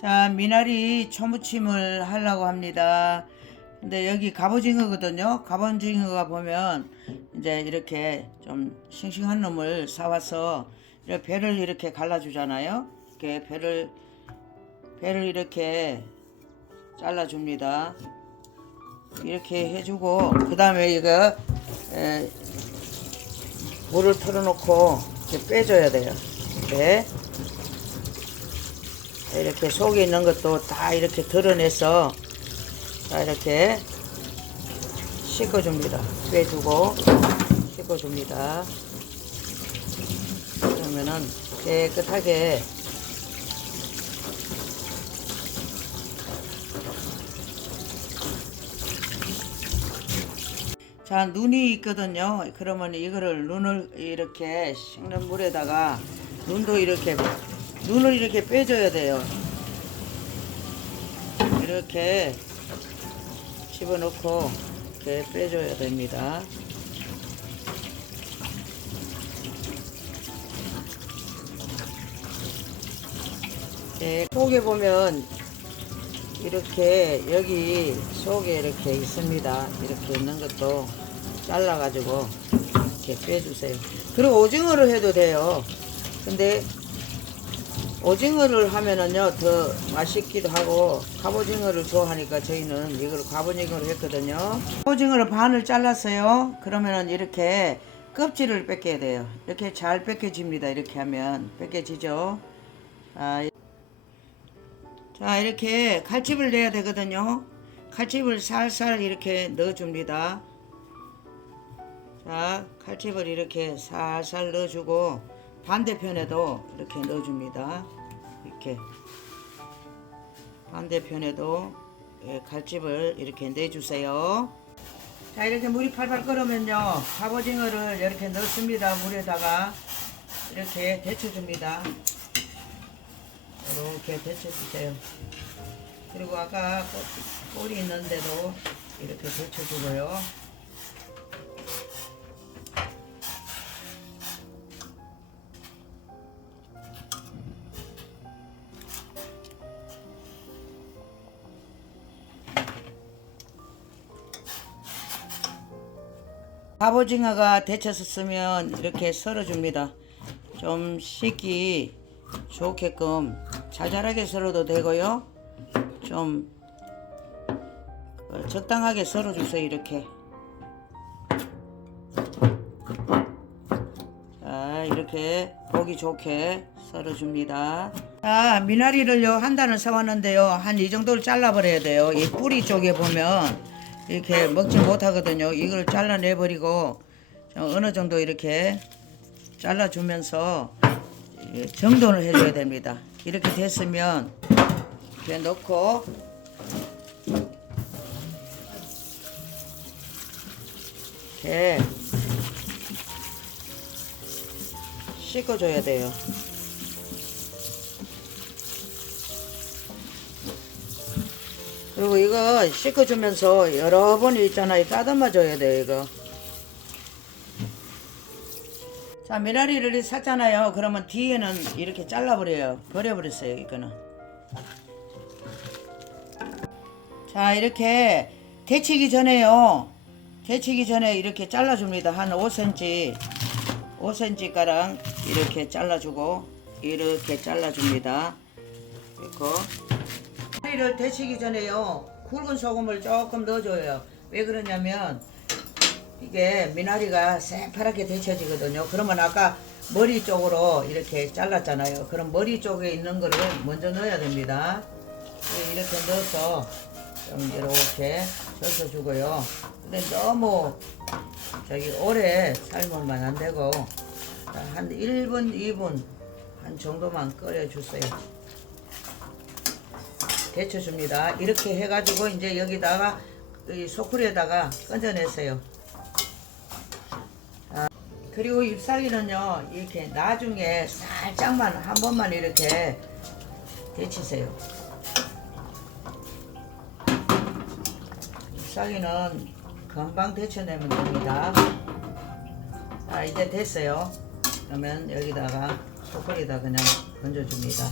자, 미나리 초무침을 하려고 합니다. 근데 여기 갑오징어거든요. 갑오징어가 보면 이제 이렇게 좀 싱싱한 놈을 사와서 이렇게 배를 이렇게 갈라주잖아요. 이렇게 배를 이렇게 잘라줍니다. 이렇게 해주고 그 다음에 이거 물을 털어놓고 이렇게 빼줘야 돼요. 이렇게 속에 있는 것도 다 이렇게 드러내서 자 이렇게 씻어줍니다. 빼주고 씻어줍니다. 그러면은 깨끗하게 자 눈이 있거든요. 그러면 이거를 눈을 이렇게 식는 물에다가 눈을 이렇게 빼줘야 돼요. 이렇게 집어넣고 이렇게 빼줘야 됩니다. 속에 보면 이렇게 여기 속에 이렇게 있습니다. 이렇게 있는 것도 잘라 가지고 이렇게 빼주세요. 그리고 오징어를 해도 돼요. 근데 오징어를 하면은요 더 맛있기도 하고 갑오징어를 좋아하니까 저희는 이걸 갑오징어로 했거든요. 갑오징어를 반을 잘랐어요. 그러면은 이렇게 껍질을 뺏겨야 돼요. 이렇게 잘 뺏겨집니다. 이렇게 하면 뺏겨지죠. 자 이렇게 칼집을 내야 되거든요. 칼집을 살살 이렇게 넣어줍니다. 자 칼집을 이렇게 살살 넣어주고 반대편에도 이렇게 넣어줍니다. 이렇게 반대편에도 칼집을 이렇게 내주세요. 자 이렇게 물이 팔팔 끓으면요 갑오징어를 이렇게 넣습니다. 물에다가 이렇게 데쳐줍니다. 이렇게 데쳐주세요. 그리고 아까 꼬리 있는데도 이렇게 데쳐주고요. 갑오징어가 데쳐졌으면 이렇게 썰어줍니다. 좀 씻기 좋게끔 자잘하게 썰어도 되고요. 좀 적당하게 썰어주세요. 이렇게 자 이렇게 보기 좋게 썰어줍니다. 자 미나리를요 한 단을 사왔는데요 한 이 정도를 잘라 버려야 돼요. 이 뿌리 쪽에 보면 이렇게 먹지 못하거든요. 이걸 잘라내 버리고 어느 정도 이렇게 잘라주면서 정돈을 해줘야 됩니다. 이렇게 됐으면 이렇게 넣고 이렇게 씻어줘야 돼요. 그리고 이거 씻어주면서 여러 번 있잖아요. 따듬어 줘야 돼요. 이거 자 미나리를 샀잖아요. 그러면 뒤에는 이렇게 잘라버려요. 버려버렸어요. 이거는 자 이렇게 데치기 전에요. 데치기 전에 이렇게 잘라줍니다. 한 5cm 가량 이렇게 잘라주고 이렇게 잘라줍니다. 그리고 미나리를 데치기 전에요 굵은 소금을 조금 넣어줘요. 왜 그러냐면 이게 미나리가 새파랗게 데쳐지거든요. 그러면 아까 머리 쪽으로 이렇게 잘랐잖아요. 그럼 머리 쪽에 있는 거를 먼저 넣어야 됩니다. 이렇게 넣어서 좀 이렇게 젖혀주고요. 근데 너무 오래 삶으면 안 되고 한 1분, 2분 한 정도만 끓여주세요. 데쳐줍니다. 이렇게 해가지고 이제 여기다가 이 소쿠리에다가 건져내세요. 그리고 잎사귀는요 이렇게 나중에 살짝만 한 번만 이렇게 데치세요. 잎사귀는 금방 데쳐내면 됩니다. 자 이제 됐어요. 그러면 여기다가 소쿠리에다 그냥 건져줍니다.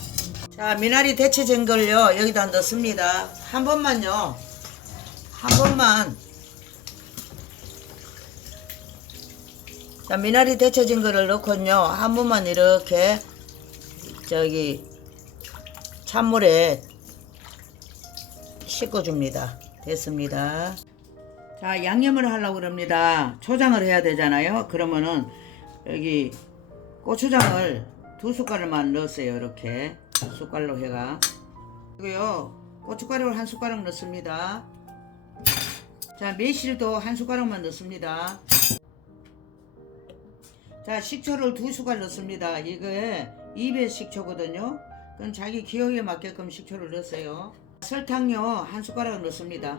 자, 미나리 데쳐진 걸요 여기다 넣습니다. 한 번만요. 한 번만. 자, 미나리 데쳐진 거를 넣고요 한 번만 이렇게 저기 찬물에 씻어줍니다. 됐습니다. 자, 양념을 하려고 그럽니다. 초장을 해야 되잖아요. 그러면은 여기 고추장을 2숟갈만 넣었어요. 이렇게 숟갈로 해가. 그리고요 고춧가루를 1숟가락 넣습니다. 자, 매실도 1숟가락만 넣습니다. 자, 식초를 2숟갈 넣습니다. 이게 2배 식초거든요. 그럼 자기 기호에 맞게끔 식초를 넣으세요. 설탕요 1숟가락 넣습니다.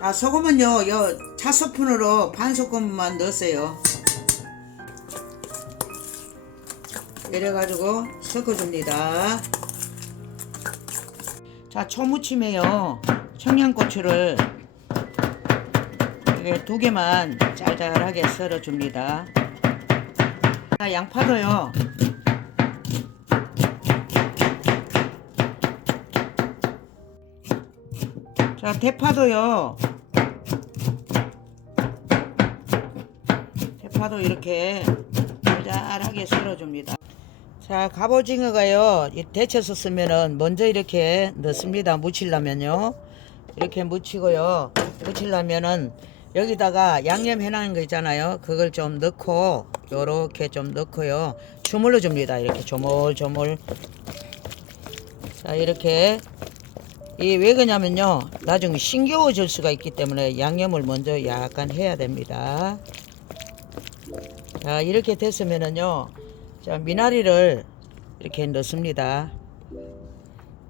자, 소금은요 요 차소푼으로 반 소금만 넣으세요. 이래가지고 섞어줍니다. 자, 초무침에요 청양고추를 이렇게 2개만 잘잘하게 썰어줍니다. 자, 양파도요 자, 대파도요 대파도 이렇게 잘잘하게 썰어줍니다. 자, 갑오징어가요 데쳐서 쓰면은 먼저 이렇게 넣습니다. 무치려면요 이렇게 무치고요. 무치려면은 여기다가 양념 해놓은 거 있잖아요. 그걸 좀 넣고 요렇게 좀 넣고요 주물러 줍니다. 이렇게 조물조물. 자, 이렇게 이 왜 그러냐면요 나중에 싱거워질 수가 있기 때문에 양념을 먼저 약간 해야 됩니다. 자, 이렇게 됐으면은요 자, 미나리를 이렇게 넣습니다.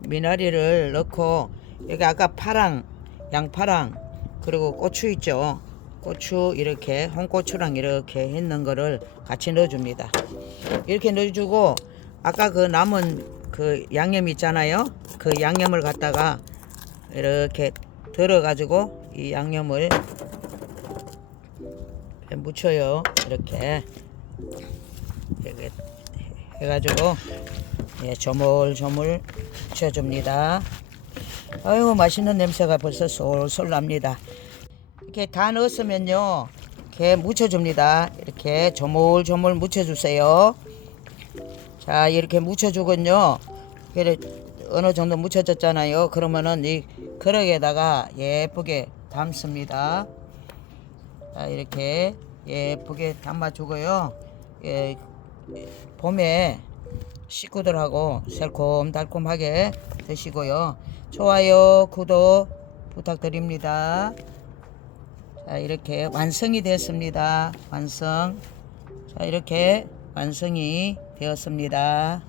미나리를 넣고 여기 아까 파랑 양파랑 그리고 고추 있죠. 고추 이렇게 홍고추랑 이렇게 했는 거를 같이 넣어줍니다. 이렇게 넣어주고 아까 그 남은 그 양념 있잖아요. 그 양념을 갖다가 이렇게 덜어 가지고 이 양념을 묻혀요. 이렇게 해가지고 예, 조물조물 묻혀줍니다. 아이고, 맛있는 냄새가 벌써 솔솔 납니다. 이렇게 다 넣었으면요 이렇게 묻혀줍니다. 이렇게 조물조물 묻혀주세요. 자, 이렇게 묻혀주건요 어느 정도 묻혀졌잖아요. 그러면은 이 그릇에다가 예쁘게 담습니다. 자, 이렇게 예쁘게 담아주고요. 예, 봄에 식구들하고 새콤달콤하게 드시고요. 좋아요, 구독 부탁드립니다. 자, 이렇게 완성이 됐습니다. 완성. 자, 이렇게 완성이 되었습니다.